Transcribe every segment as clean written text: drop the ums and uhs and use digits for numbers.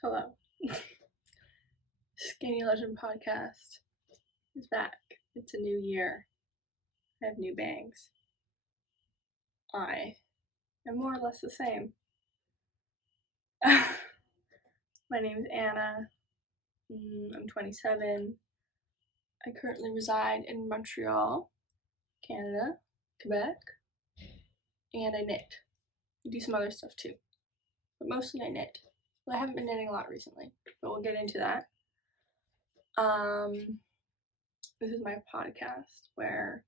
Hello. Skeiny Legend Podcast is back. It's a new year. I have new bangs. I am more or less the same. My name is Anna. I'm 27. I currently reside in Montreal, Canada, Quebec, and I knit. I do some other stuff too, but mostly I knit. Well, I haven't been knitting a lot recently, but we'll get into that. This is my podcast where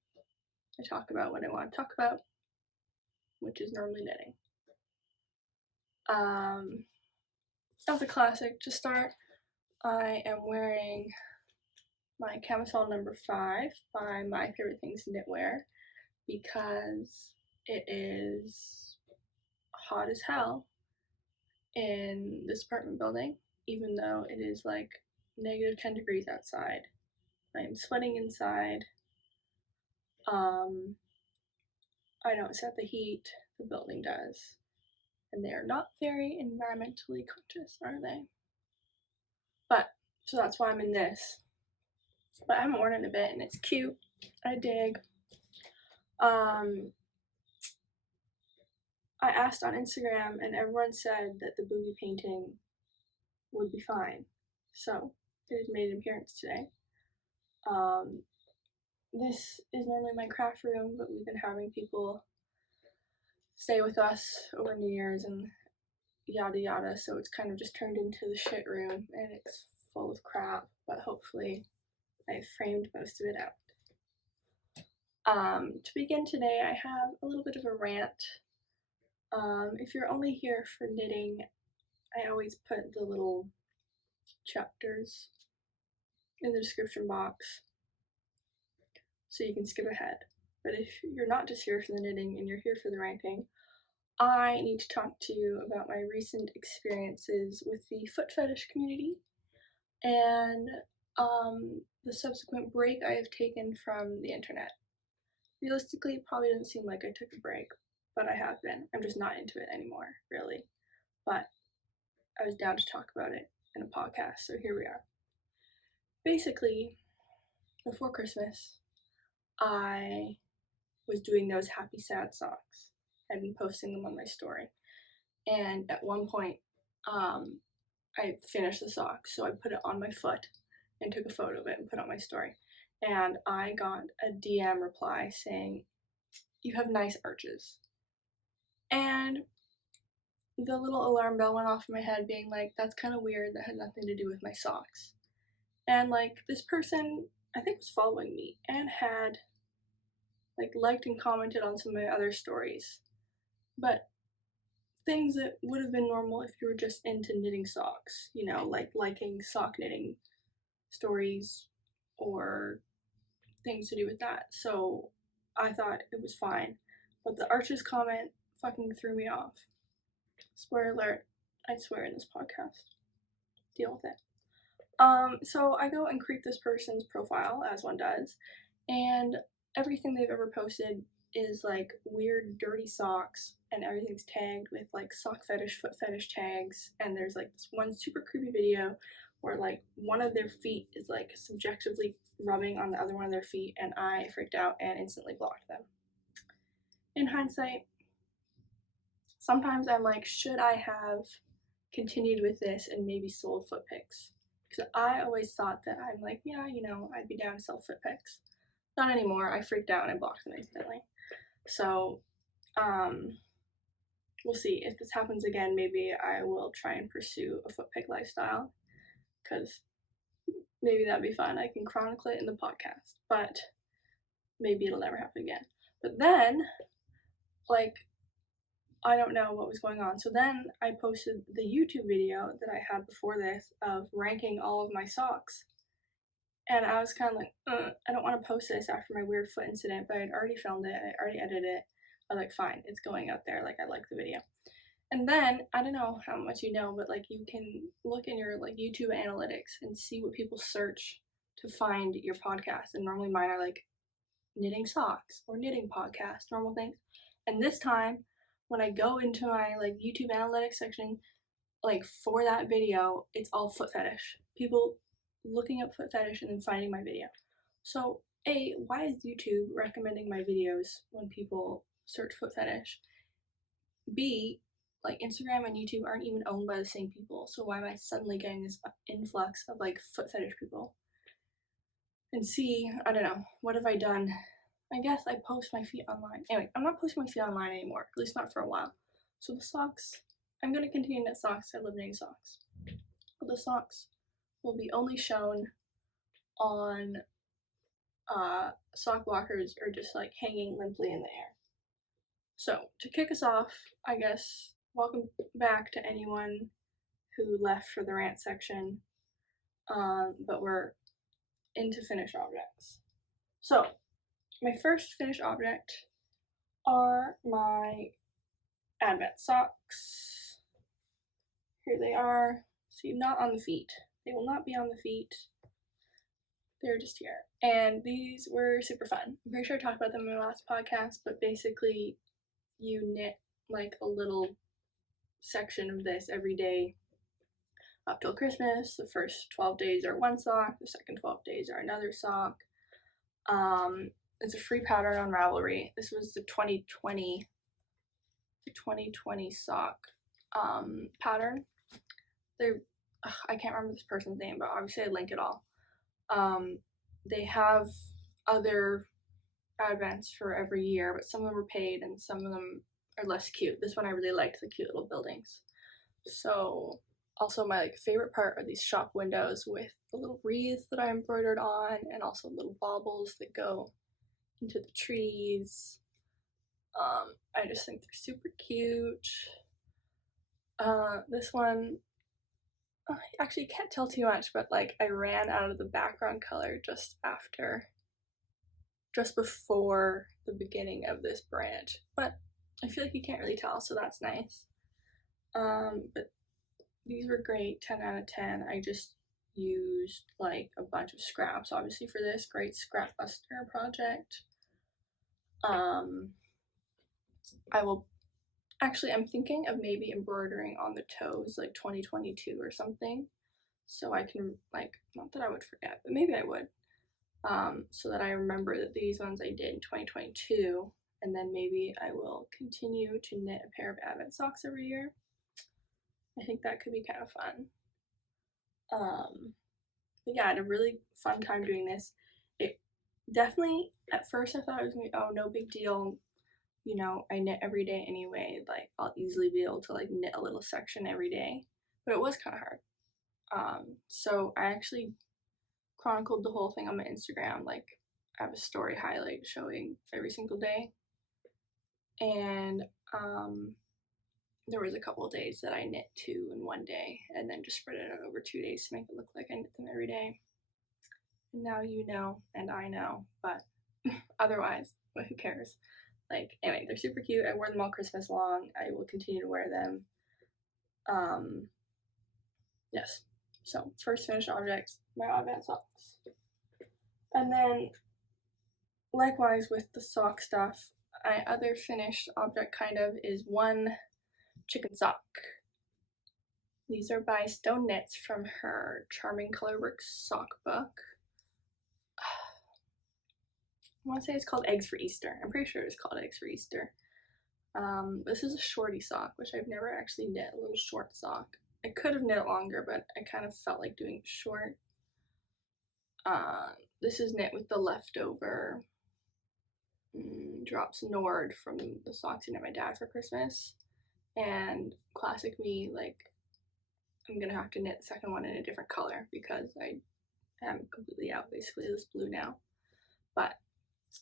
I talk about what I want to talk about, which is normally knitting. As a classic to start, I am wearing my camisole number 5 by My Favorite Things Knitwear because it is hot as hell in this apartment building, even though it is like negative 10 degrees outside. I am sweating inside. I don't set the heat, the building does. And they are not very environmentally conscious, are they? So that's why I'm in this. But I haven't worn it in a bit, and it's cute. I dig. I asked on Instagram, and everyone said that the booby painting would be fine. So it has made an appearance today. This is normally my craft room, but we've been having people stay with us over New Year's and yada yada, so it's kind of just turned into the shit room, and it's full of crap, but hopefully I've framed most of it out. To begin today, I have a little bit of a rant. If you're only here for knitting, I always put the little chapters in the description box so you can skip ahead. But if you're not just here for the knitting and you're here for the ranting, I need to talk to you about my recent experiences with the foot fetish community and the subsequent break I have taken from the internet. Realistically, it probably doesn't seem like I took a break, but I have been. I'm just not into it anymore, really. But I was down to talk about it in a podcast, so here we are. Basically, before Christmas, I was doing those happy sad socks. I'd been posting them on my story. And at one point, I finished the sock, so I put it on my foot and took a photo of it and put it on my story. And I got a DM reply saying, "You have nice arches." And the little alarm bell went off in my head being like, that's kind of weird, that had nothing to do with my socks. And like, this person, I think, was following me and had like liked and commented on some of my other stories. But things that would have been normal if you were just into knitting socks, you know, like liking sock knitting stories or things to do with that. So I thought it was fine. But the arches comment fucking threw me off. Spoiler alert, I swear in this podcast. Deal with it. So I go and creep this person's profile, as one does, and everything they've ever posted is like weird dirty socks, and everything's tagged with like sock fetish, foot fetish tags, and there's like this one super creepy video where like one of their feet is like subjectively rubbing on the other one of their feet, and I freaked out and instantly blocked them. In hindsight, sometimes I'm like, should I have continued with this and maybe sold foot pics? Because I always thought that I'm like, yeah, you know, I'd be down to sell foot pics. Not anymore. I freaked out and I blocked them instantly. So, we'll see. If this happens again, maybe I will try and pursue a foot pic lifestyle, because maybe that'd be fun. I can chronicle it in the podcast, but maybe it'll never happen again. But then, like, I don't know what was going on. So then I posted the YouTube video that I had before this of ranking all of my socks. And I was kind of like, I don't want to post this after my weird foot incident, but I'd already filmed it, I already edited it. I was like, fine, it's going out there, like, I like the video. And then, I don't know how much you know, but like, you can look in your like YouTube analytics and see what people search to find your podcast. And normally mine are like knitting socks or knitting podcast, normal things. And this time, when I go into my like YouTube analytics section, like for that video, it's all foot fetish. People looking up foot fetish and then finding my video. So A, why is YouTube recommending my videos when people search foot fetish? B, like Instagram and YouTube aren't even owned by the same people, so why am I suddenly getting this influx of like foot fetish people? And C, I don't know, what have I done? I guess I post my feet online. Anyway, I'm not posting my feet online anymore, at least not for a while. So the socks, I'm going to continue to knit socks. I love knitting socks. But the socks will be only shown on sock blockers or just like hanging limply in the air. So to kick us off, I guess, welcome back to anyone who left for the rant section, but we're into finished objects. So my first finished object are my Advent socks. Here they are. See, not on the feet. They will not be on the feet. They're just here. And these were super fun. I'm pretty sure I talked about them in my last podcast, but basically you knit like a little section of this every day up till Christmas. The first 12 days are one sock, the second 12 days are another sock. It's a free pattern on Ravelry. This was the 2020 sock pattern. I can't remember this person's name, but obviously I'd link it all. They have other advents for every year, but some of them are paid and some of them are less cute. This one I really liked, the cute little buildings. So also my favorite part are these shop windows with the little wreaths that I embroidered on, and also little baubles that go into the trees. I just think they're super cute. This one, actually can't tell too much, but like I ran out of the background color just before the beginning of this branch, but I feel like you can't really tell, so that's nice. But these were great, 10 out of 10. I just used like a bunch of scraps, obviously, for this great scrap buster project. I'm thinking of maybe embroidering on the toes like 2022 or something, so I can, like, not that I would forget, but maybe I would, so that I remember that these ones I did in 2022, and then maybe I will continue to knit a pair of Advent socks every year. I think that could be kind of fun. But yeah, I had a really fun time doing this. It definitely, at first I thought it was gonna be, oh, no big deal, you know, I knit every day anyway, like I'll easily be able to like knit a little section every day, but it was kind of hard. So I actually chronicled the whole thing on my Instagram. Like I have a story highlight showing every single day, and there was a couple of days that I knit 2 in one day and then just spread it out over 2 days to make it look like I knit them every day. And now you know, and I know, but otherwise, but who cares? Like, anyway, they're super cute. I wore them all Christmas long. I will continue to wear them. Yes. So, first finished objects, my Advent socks. And then, likewise with the sock stuff, my other finished object kind of is one chicken sock. These are by Stone Knits from her Charming Colorworks sock book. I want to say it's called Eggs for Easter. I'm pretty sure it's called Eggs for Easter. This is a shorty sock, which I've never actually knit, a little short sock. I could have knit it longer, but I kind of felt like doing it short. This is knit with the leftover drops Nord from the socks I knit my dad for Christmas. And classic me, like, I'm gonna have to knit the second one in a different color because I am completely out basically this blue now. But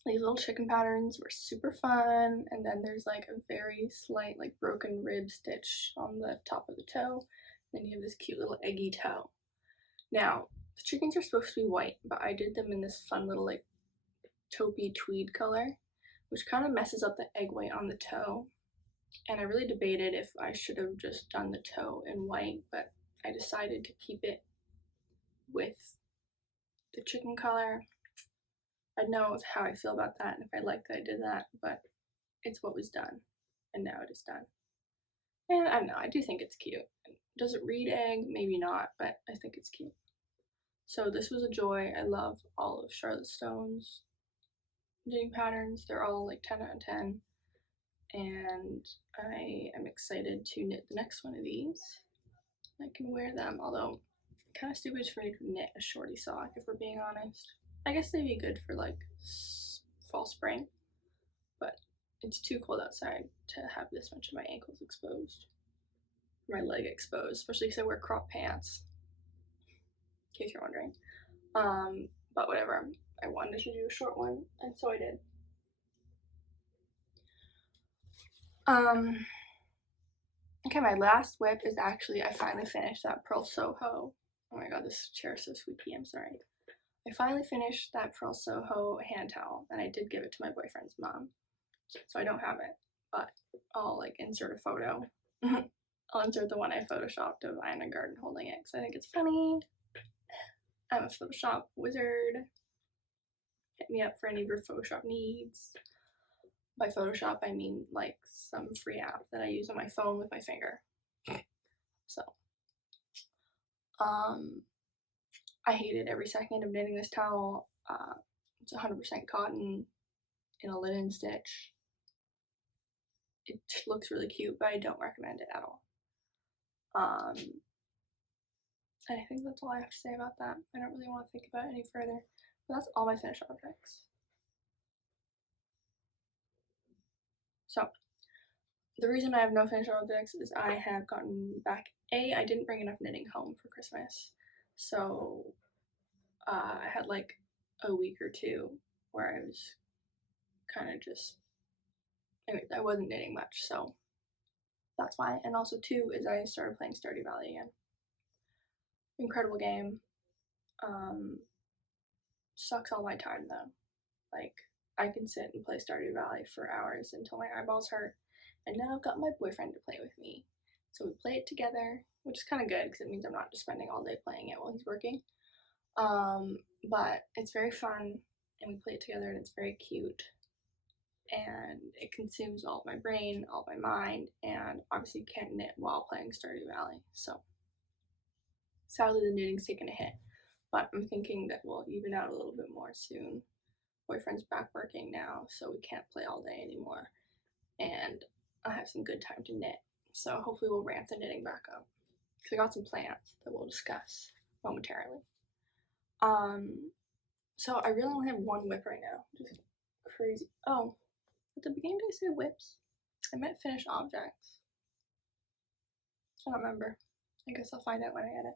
these little chicken patterns were super fun, and then there's like a very slight like broken rib stitch on the top of the toe. Then you have this cute little eggy toe. Now, the chickens are supposed to be white, but I did them in this fun little like taupey tweed color, which kind of messes up the egg white on the toe. And I really debated if I should have just done the toe in white, but I decided to keep it with the chicken color. I know how I feel about that and if I like that I did that, but it's what was done, and now it is done. And I don't know, I do think it's cute. Does it read egg? Maybe not, but I think it's cute. So this was a joy. I love all of Charlotte Stone's knitting patterns. They're all like 10 out of 10. And I am excited to knit the next one of these. I can wear them, although kind of stupid for me to knit a shorty sock, if we're being honest. I guess they'd be good for like fall, spring, but it's too cold outside to have this much of my ankles exposed, my leg exposed, especially because I wear crop pants, in case you're wondering. But whatever, I wanted to do a short one, and so I did. Okay, my last whip is actually, I finally finished that Pearl Soho. Oh my god, this chair is so squeaky, I'm sorry. I finally finished that Pearl Soho hand towel, and I did give it to my boyfriend's mom. So I don't have it, but I'll like insert a photo. I'll insert the one I photoshopped of Anna Garden holding it, because I think it's funny. I'm a Photoshop wizard. Hit me up for any of your Photoshop needs. By Photoshop, I mean like some free app that I use on my phone with my finger. So, I hated every second of knitting this towel. It's 100% cotton in a linen stitch. It looks really cute, but I don't recommend it at all. And I think that's all I have to say about that. I don't really want to think about it any further. But that's all my finished objects. So, the reason I have no finished objects is I have gotten back, I didn't bring enough knitting home for Christmas. So, I had like a week or two where I was kind of just, anyways, I wasn't knitting much, so that's why. And also, two, is I started playing Stardew Valley again. Incredible game. Sucks all my time though. Like, I can sit and play Stardew Valley for hours until my eyeballs hurt. And now I've got my boyfriend to play with me. So we play it together, which is kind of good because it means I'm not just spending all day playing it while he's working. But it's very fun, and we play it together, and it's very cute. And it consumes all of my brain, all of my mind, and obviously you can't knit while playing Stardew Valley. So sadly the knitting's taken a hit, but I'm thinking that we'll even out a little bit more soon. Boyfriend's back working now, so we can't play all day anymore, and I have some good time to knit, so hopefully we'll ramp the knitting back up, because I got some plans that we'll discuss momentarily. So I really only have one whip right now, which is crazy. Oh, at the beginning did I say whips? I meant finished objects. I don't remember. I guess I'll find out when I edit.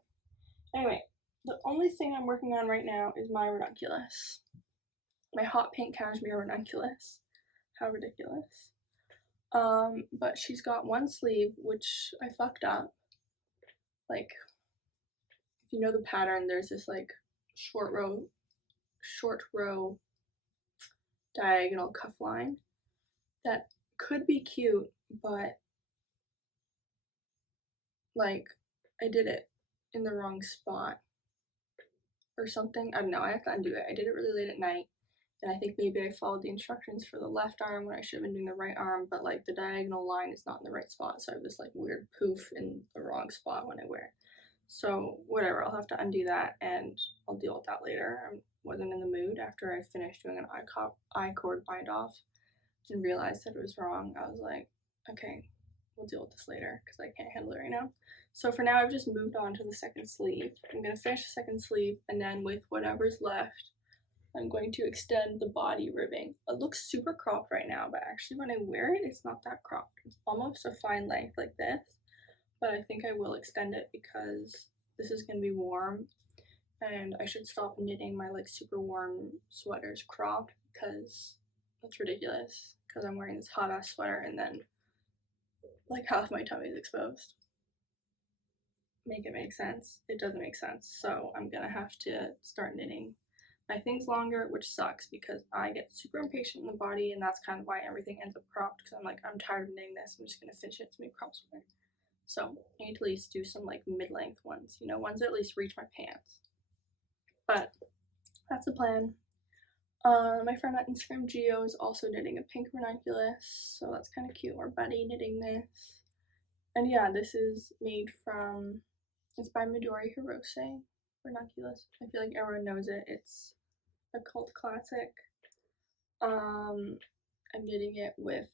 Anyway, the only thing I'm working on right now is my Ranunculus. My hot pink cashmere Ranunculus. How ridiculous. But she's got one sleeve, which I fucked up. Like, if you know the pattern, there's this like short row diagonal cuff line that could be cute, but like I did it in the wrong spot or something. I don't know, I have to undo it. I did it really late at night, and I think maybe I followed the instructions for the left arm when I should have been doing the right arm, but like the diagonal line is not in the right spot, so I have this like weird poof in the wrong spot when I wear it. So whatever, I'll have to undo that, and I'll deal with that later. I wasn't in the mood after I finished doing an I-cord bind off and realized that it was wrong. I was like, okay, we'll deal with this later because I can't handle it right now. So for now, I've just moved on to the second sleeve. I'm going to finish the second sleeve, and then with whatever's left, I'm going to extend the body ribbing. It looks super cropped right now, but actually when I wear it, it's not that cropped. It's almost a fine length like this, but I think I will extend it because this is going to be warm, and I should stop knitting my like super warm sweaters cropped because that's ridiculous, because I'm wearing this hot ass sweater and then like half my tummy is exposed. Make it make sense? It doesn't make sense, so I'm gonna have to start knitting my things longer, which sucks because I get super impatient in the body, and that's kind of why everything ends up cropped, because I'm like, I'm tired of knitting this, I'm just gonna finish it to make crop sweater. So I need to at least do some like mid-length ones, you know, ones that at least reach my pants. But that's the plan. My friend at Instagram, Geo, is also knitting a pink ranunculus, so that's kind of cute. We're buddy knitting this. And yeah, this is made from, it's by Midori Hirose, Ranunculus. I feel like everyone knows it. It's a cult classic. I'm knitting it with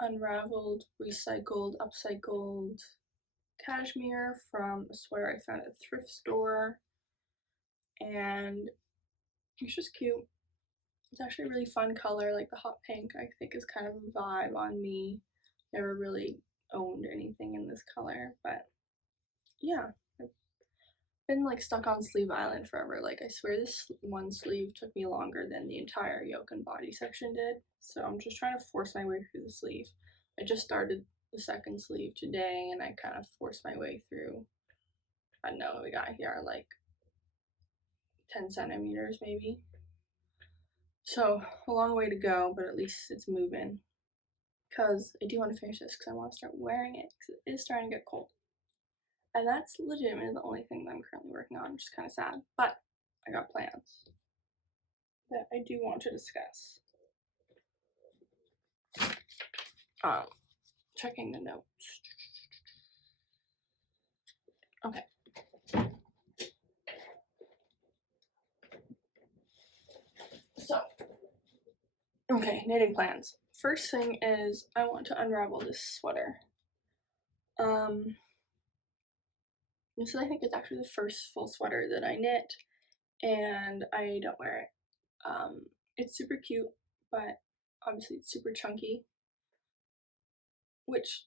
unraveled, recycled, upcycled cashmere from a sweater I found at a thrift store, and it's just cute. It's actually a really fun color, like the hot pink I think is kind of a vibe on me. Never really owned anything in this color, but yeah, I've been like stuck on Sleeve Island forever. Like I swear this one sleeve took me longer than the entire yoke and body section did, so I'm just trying to force my way through the sleeve. I just started the second sleeve today and I kind of forced my way through. I know we got here like 10 centimeters maybe. So a long way to go, but at least it's moving. Because I do want to finish this because I want to start wearing it because it is starting to get cold. And that's legitimately the only thing that I'm currently working on, which is kind of sad. But I got plans that I do want to discuss. Checking the notes. Okay. So, okay, knitting plans. First thing is I want to unravel this sweater. This I think is actually the first full sweater that I knit, and I don't wear it. It's super cute, but obviously it's super chunky, which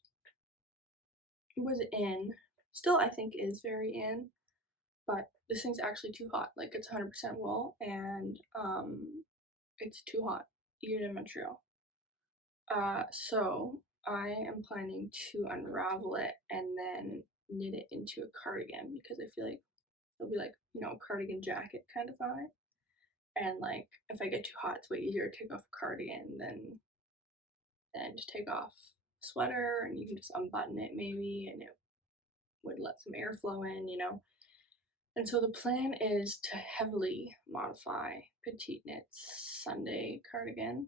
was in, still I think is very in, but this thing's actually too hot. Like it's 100% wool, and it's too hot, even in Montreal. So I am planning to unravel it and then knit it into a cardigan because I feel like it'll be like, you know, a cardigan jacket kind of vibe. And like if I get too hot, it's way easier to take off a cardigan than to take off a sweater, and you can just unbutton it maybe and it would let some air flow in, you know. And so the plan is to heavily modify Petite Knit's Sunday cardigan,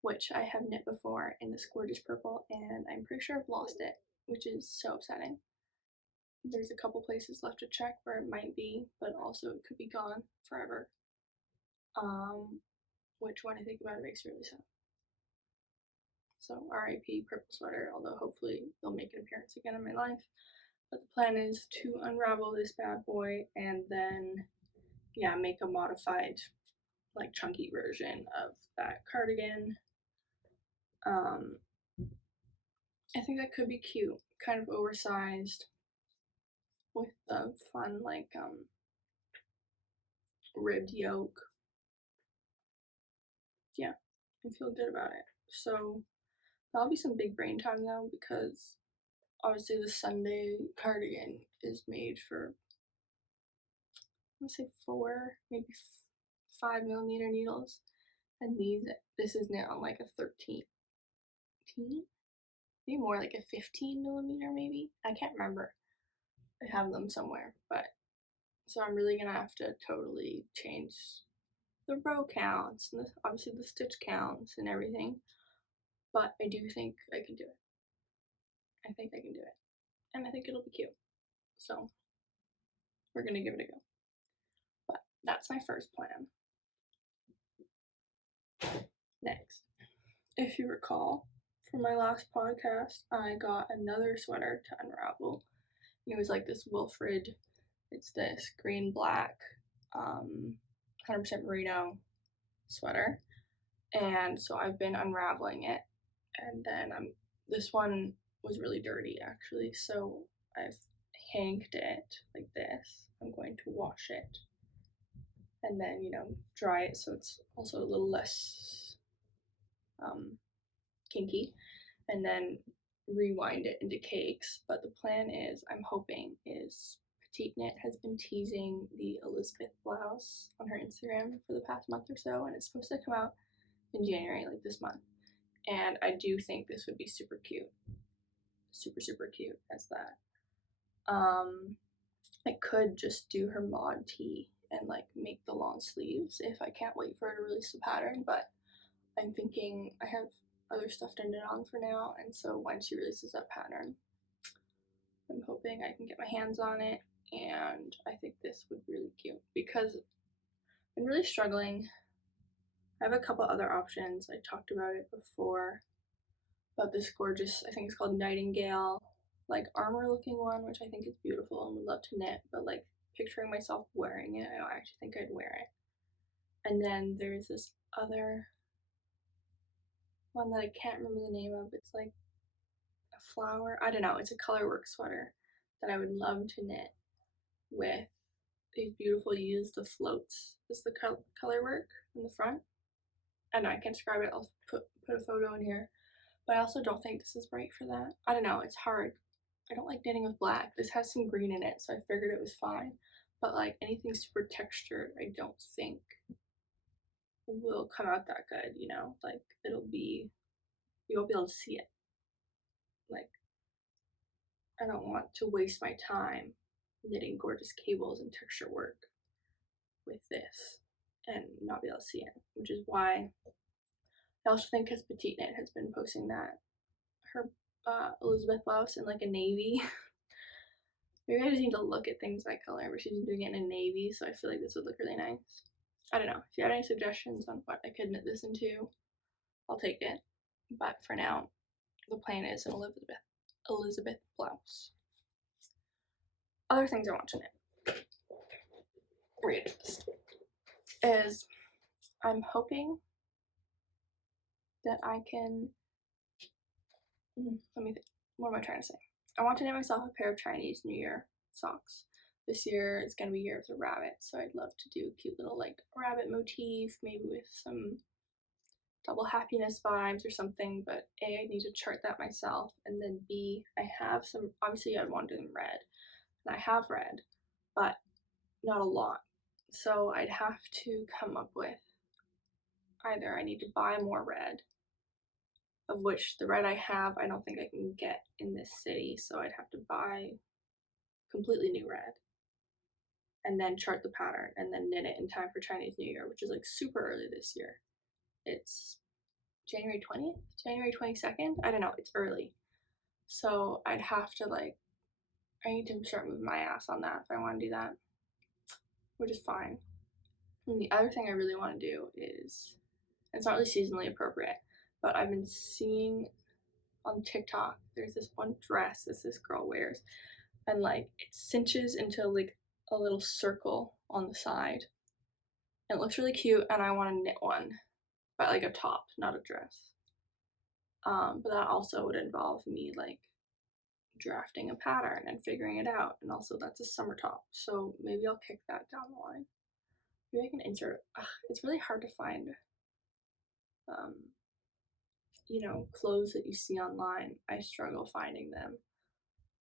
which I have knit before in this gorgeous purple, and I'm pretty sure I've lost it, which is so upsetting. There's a couple places left to check where it might be, but also it could be gone forever. Which when I think about it makes me really sad. So RIP purple sweater, although hopefully they'll make an appearance again in my life. But the plan is to unravel this bad boy and then, yeah, make a modified, like chunky version of that cardigan. I think that could be cute, kind of oversized with the fun, like, ribbed yoke. Yeah, I feel good about it. So that'll be some big brain time though, because obviously the Sunday cardigan is made for, I would say 4, maybe 5mm needles, and this is knit on like a 13, maybe more like a 15mm maybe. I can't remember. I have them somewhere, but so I'm really gonna have to totally change the row counts and obviously the stitch counts and everything. But I do think I can do it. I think I can do it, and I think it'll be cute. So we're gonna give it a go. But that's my first plan. Next, if you recall from my last podcast, I got another sweater to unravel. It was like this Wilfred, it's this green black 100% merino sweater, and so I've been unraveling it, and then this one was really dirty actually, so I've hanked it like this. I'm going to wash it and then, you know, dry it so it's also a little less kinky, and then rewind it into cakes. But the plan is, I'm hoping, is Petite Knit has been teasing the Elizabeth blouse on her Instagram for the past month or so, and it's supposed to come out in January, like this month. And I do think this would be super cute. Super cute as that. I could just do her mod tee and like make the long sleeves if I can't wait for her to release the pattern, but I'm thinking I have other stuff to knit on for now, and so when she releases that pattern, I'm hoping I can get my hands on it, and I think this would be really cute because I've been really struggling. I have a couple other options. I talked about it before, about this gorgeous, I think it's called Nightingale, like armor looking one, which I think is beautiful and would love to knit, but like picturing myself wearing it, I don't actually think I'd wear it. And then there's this other one that I can't remember the name of. It's like a flower, I don't know, it's a colorwork sweater that I would love to knit with these beautiful use the floats is the color work in the front. I know I can't describe it. I'll put a photo in here, but I also don't think this is right for that. I don't know, it's hard. I don't like knitting with black. This has some green in it, so I figured it was fine, but like anything super textured I don't think will come out that good, you know, like you won't be able to see it. Like I don't want to waste my time knitting gorgeous cables and texture work with this and not be able to see it, which is why I also think because Petite Knit has been posting that her Elizabeth blouse in like a navy. Maybe I just need to look at things by color, but she's doing it in a navy, so I feel like this would look really nice. I don't know, if you have any suggestions on what I could knit this into, I'll take it, but for now the plan is an Elizabeth blouse. Other things I want to knit, read this, is I'm hoping that I can, let me think, what am I trying to say? I want to knit myself a pair of Chinese New Year socks. This year is going to be Year of the Rabbit, so I'd love to do a cute little like rabbit motif, maybe with some double happiness vibes or something, but A, I need to chart that myself, and then B, I have some, obviously I'd want to do them red, and I have red, but not a lot. So I'd have to come up with, either I need to buy more red, of which the red I have I don't think I can get in this city, so I'd have to buy completely new red and then chart the pattern and then knit it in time for Chinese New Year, which is like super early this year. It's January 20th, January 22nd, I don't know, it's early. So I'd have to like, I need to start moving my ass on that if I want to do that, which is fine. And the other thing I really want to do is, it's not really seasonally appropriate, but I've been seeing on TikTok, there's this one dress that this girl wears, and like it cinches into like a little circle on the side. And it looks really cute, and I want to knit one, but like a top, not a dress. But that also would involve me like drafting a pattern and figuring it out, and also that's a summer top, so maybe I'll kick that down the line. Maybe I can insert it. It's really hard to find you know, clothes that you see online. I struggle finding them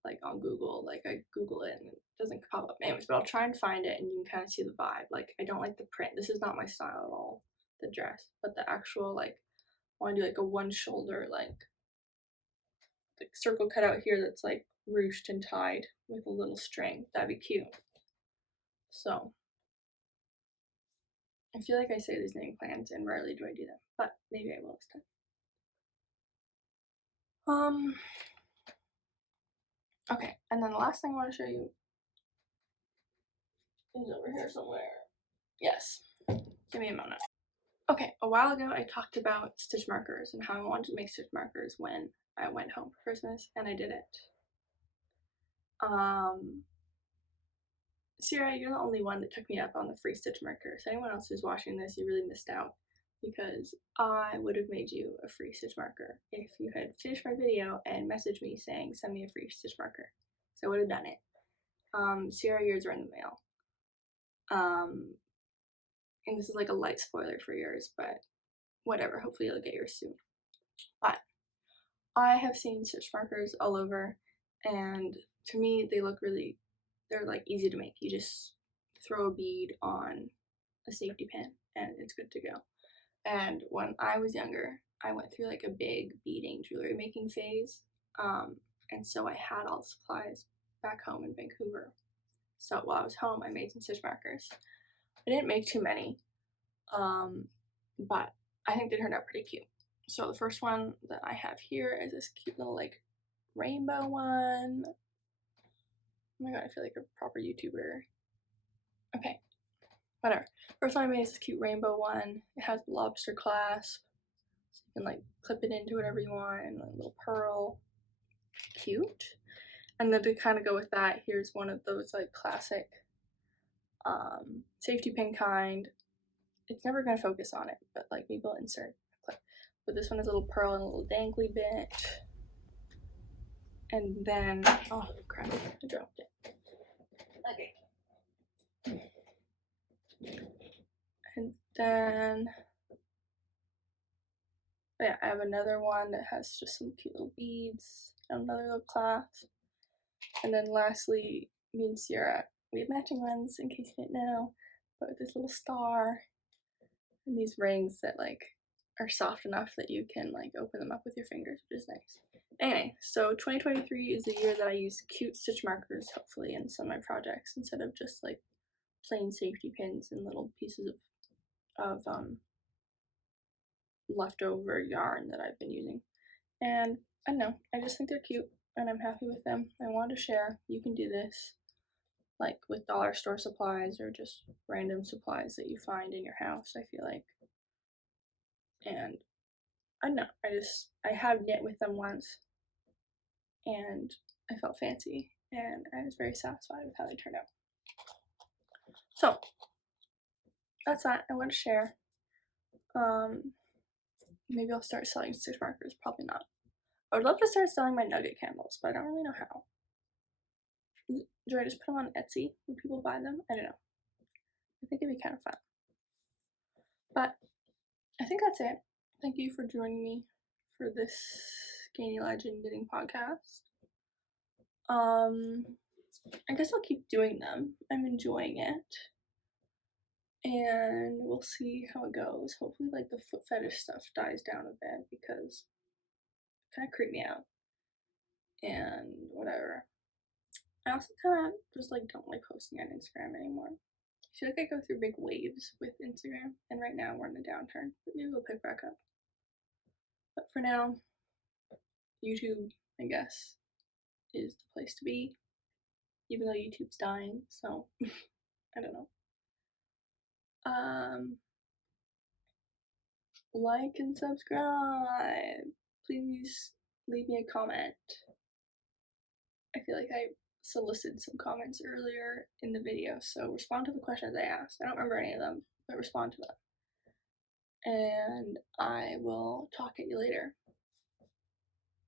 like on Google. Like I Google it and it doesn't pop up. Anyways, but I'll try and find it and you can kind of see the vibe. Like I don't like the print. This is not my style at all, the dress, but the actual like, I want to do like a one shoulder like circle cut out here that's like ruched and tied with a little string. That'd be cute. So I feel like I say these knitting plans and rarely do I do them, but maybe I will this time. Okay, and then the last thing I want to show you is over here somewhere. Yes, give me a moment. Okay, a while ago I talked about stitch markers and how I wanted to make stitch markers when I went home for Christmas, and I did it. Sierra, you're the only one that took me up on the free stitch marker. So anyone else who's watching this, you really missed out, because I would have made you a free stitch marker if you had finished my video and messaged me saying send me a free stitch marker. So I would have done it. Sierra, yours are in the mail. And this is like a light spoiler for yours, but whatever, hopefully you'll get yours soon. But I have seen stitch markers all over, and to me they look really, they're like easy to make. You just throw a bead on a safety pin and it's good to go. And when I was younger, I went through like a big beading jewelry making phase, and so I had all the supplies back home in Vancouver. So while I was home, I made some stitch markers. I didn't make too many, but I think they turned out pretty cute. So the first one that I have here is this cute little like rainbow one. Oh my god, I feel like a proper YouTuber. Okay, whatever. First one I made is this cute rainbow one. It has lobster clasp, so you can like clip it into whatever you want, and a little pearl. Cute. And then to kind of go with that, here's one of those like classic safety pin kind. It's never going to focus on it, but like maybe I'll insert a clip. But this one is a little pearl and a little dangly bit. And then, oh crap, I dropped it. Okay. And then, yeah, I have another one that has just some cute little beads and another little clasp. And then lastly, me and Sierra, we have matching ones in case you didn't know, but with this little star and these rings that like are soft enough that you can like open them up with your fingers, which is nice. Anyway, so 2023 is the year that I use cute stitch markers, hopefully, in some of my projects instead of just like plain safety pins and little pieces of leftover yarn that I've been using. And I don't know, I just think they're cute and I'm happy with them. I wanted to share. You can do this like with dollar store supplies or just random supplies that you find in your house, I feel like. And I don't know, I have knit with them once and I felt fancy and I was very satisfied with how they turned out. So that's that I want to share. Maybe I'll start selling stitch markers, probably not. I would love to start selling my nugget candles, but I don't really know how. Do I just put them on Etsy? Would people buy them? I don't know. I think it'd be kind of fun. But I think that's it. Thank you for joining me for this Skeiny Legend Knitting Podcast. I guess I'll keep doing them. I'm enjoying it. And we'll see how it goes. Hopefully like the foot fetish stuff dies down a bit because it kind of creeped me out. And whatever. I also kind of just like don't like posting on Instagram anymore. I feel like I go through big waves with Instagram, and right now we're in a downturn, but maybe we'll pick back up. But for now, YouTube, I guess, is the place to be, even though YouTube's dying, so I don't know. Like and subscribe. Please leave me a comment. I feel like I solicited some comments earlier in the video, so respond to the questions I asked. I don't remember any of them, but respond to them. And I will talk at you later.